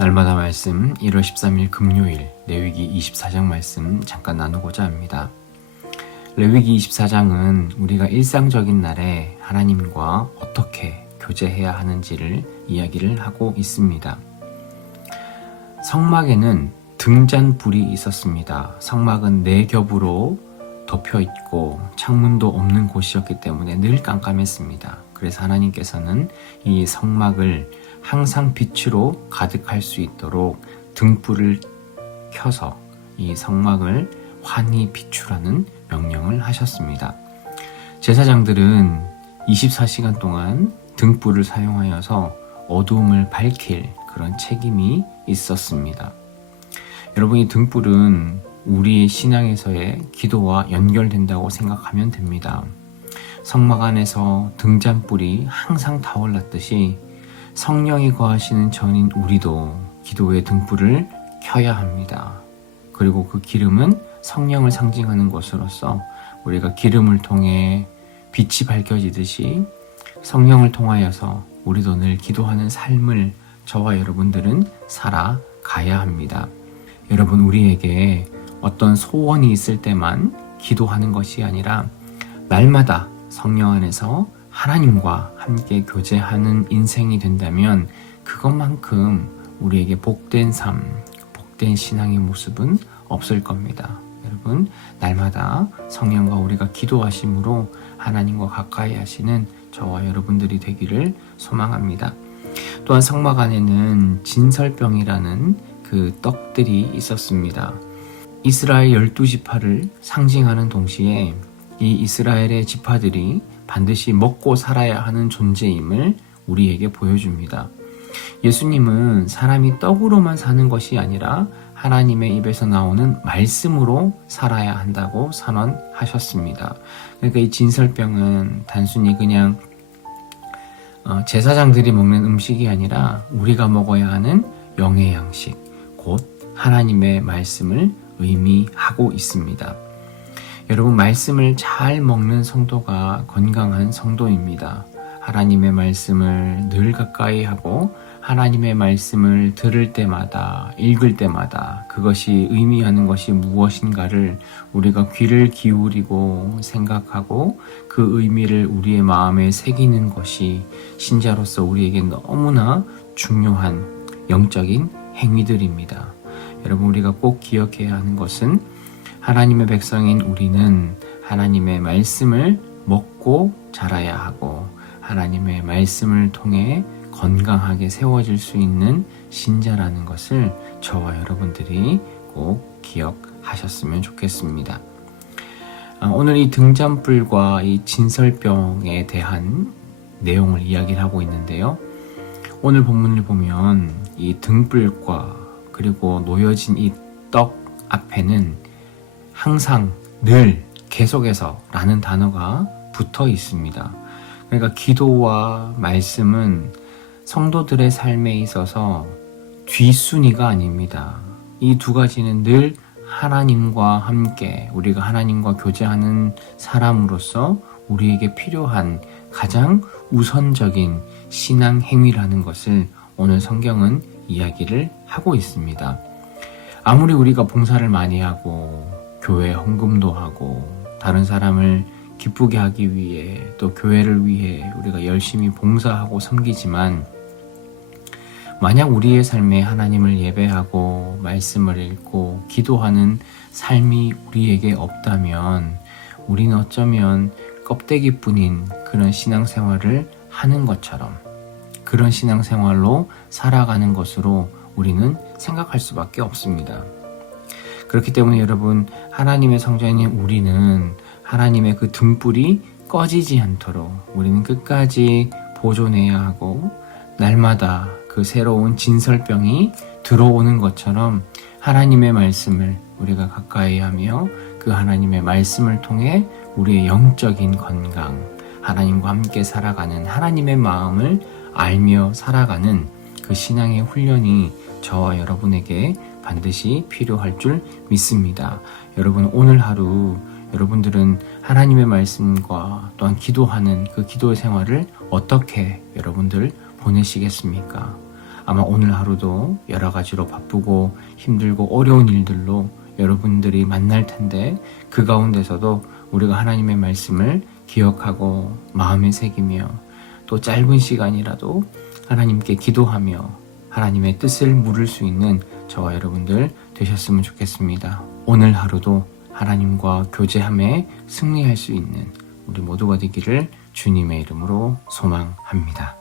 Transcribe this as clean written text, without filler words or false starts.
날마다 말씀 1월 13일 금요일 레위기 24장 말씀 잠깐 나누고자 합니다. 레위기 24장은 우리가 일상적인 날에 하나님과 어떻게 교제해야 하는지를 이야기를 하고 있습니다. 성막에는 등잔불이 있었습니다. 성막은 4겹으로 덮여 있고 창문도 없는 곳이었기 때문에 늘 깜깜했습니다. 그래서 하나님께서는 이 성막을 항상 빛으로 가득할 수 있도록 등불을 켜서 이 성막을 환히 비추라는 명령을 하셨습니다. 제사장들은 24시간 동안 등불을 사용하여서 어두움을 밝힐 그런 책임이 있었습니다. 여러분, 이 등불은 우리의 신앙에서의 기도와 연결된다고 생각하면 됩니다. 성막 안에서 등잔불이 항상 타올랐듯이 성령이 거하시는 전인 우리도 기도의 등불을 켜야 합니다. 그리고 그 기름은 성령을 상징하는 것으로서 우리가 기름을 통해 빛이 밝혀지듯이 성령을 통하여서 우리도 늘 기도하는 삶을 저와 여러분들은 살아가야 합니다. 여러분, 우리에게 어떤 소원이 있을 때만 기도하는 것이 아니라 날마다 성령 안에서 하나님과 함께 교제하는 인생이 된다면 그것만큼 우리에게 복된 삶, 복된 신앙의 모습은 없을 겁니다. 여러분, 날마다 성령과 우리가 기도하심으로 하나님과 가까이 하시는 저와 여러분들이 되기를 소망합니다. 또한 성막 안에는 진설병이라는 그 떡들이 있었습니다. 이스라엘 12지파를 상징하는 동시에 이 이스라엘의 지파들이 반드시 먹고 살아야 하는 존재임을 우리에게 보여줍니다. 예수님은 사람이 떡으로만 사는 것이 아니라 하나님의 입에서 나오는 말씀으로 살아야 한다고 선언하셨습니다. 그러니까 이 진설병은 단순히 그냥 제사장들이 먹는 음식이 아니라 우리가 먹어야 하는 영의 양식, 곧 하나님의 말씀을 의미하고 있습니다. 여러분, 말씀을 잘 먹는 성도가 건강한 성도입니다. 하나님의 말씀을 늘 가까이 하고 하나님의 말씀을 들을 때마다, 읽을 때마다 그것이 의미하는 것이 무엇인가를 우리가 귀를 기울이고 생각하고 그 의미를 우리의 마음에 새기는 것이 신자로서 우리에게 너무나 중요한 영적인 행위들입니다. 여러분, 우리가 꼭 기억해야 하는 것은 하나님의 백성인 우리는 하나님의 말씀을 먹고 자라야 하고 하나님의 말씀을 통해 건강하게 세워질 수 있는 신자라는 것을 저와 여러분들이 꼭 기억하셨으면 좋겠습니다. 오늘 이 등잔불과 이 진설병에 대한 내용을 이야기를 하고 있는데요. 오늘 본문을 보면 이 등불과 그리고 놓여진 이 떡 앞에는 항상 늘 계속해서 라는 단어가 붙어 있습니다. 그러니까 기도와 말씀은 성도들의 삶에 있어서 뒷순위가 아닙니다. 이 두 가지는 늘 하나님과 함께 우리가 하나님과 교제하는 사람으로서 우리에게 필요한 가장 우선적인 신앙 행위라는 것을 오늘 성경은 이야기를 하고 있습니다. 아무리 우리가 봉사를 많이 하고 교회 헌금도 하고 다른 사람을 기쁘게 하기 위해 또 교회를 위해 우리가 열심히 봉사하고 섬기지만 만약 우리의 삶에 하나님을 예배하고 말씀을 읽고 기도하는 삶이 우리에게 없다면 우리는 어쩌면 껍데기뿐인 그런 신앙생활을 하는 것처럼 그런 신앙생활로 살아가는 것으로 우리는 생각할 수밖에 없습니다. 그렇기 때문에 여러분, 하나님의 성전인 우리는 하나님의 그 등불이 꺼지지 않도록 우리는 끝까지 보존해야 하고 날마다 그 새로운 진설병이 들어오는 것처럼 하나님의 말씀을 우리가 가까이 하며 그 하나님의 말씀을 통해 우리의 영적인 건강, 하나님과 함께 살아가는 하나님의 마음을 알며 살아가는 그 신앙의 훈련이 저와 여러분에게 반드시 필요할 줄 믿습니다. 여러분, 오늘 하루 여러분들은 하나님의 말씀과 또한 기도하는 그 기도의 생활을 어떻게 여러분들 보내시겠습니까? 아마 오늘 하루도 여러 가지로 바쁘고 힘들고 어려운 일들로 여러분들이 만날 텐데 그 가운데서도 우리가 하나님의 말씀을 기억하고 마음에 새기며 또 짧은 시간이라도 하나님께 기도하며 하나님의 뜻을 물을 수 있는 저와 여러분들 되셨으면 좋겠습니다. 오늘 하루도 하나님과 교제함에 승리할 수 있는 우리 모두가 되기를 주님의 이름으로 소망합니다.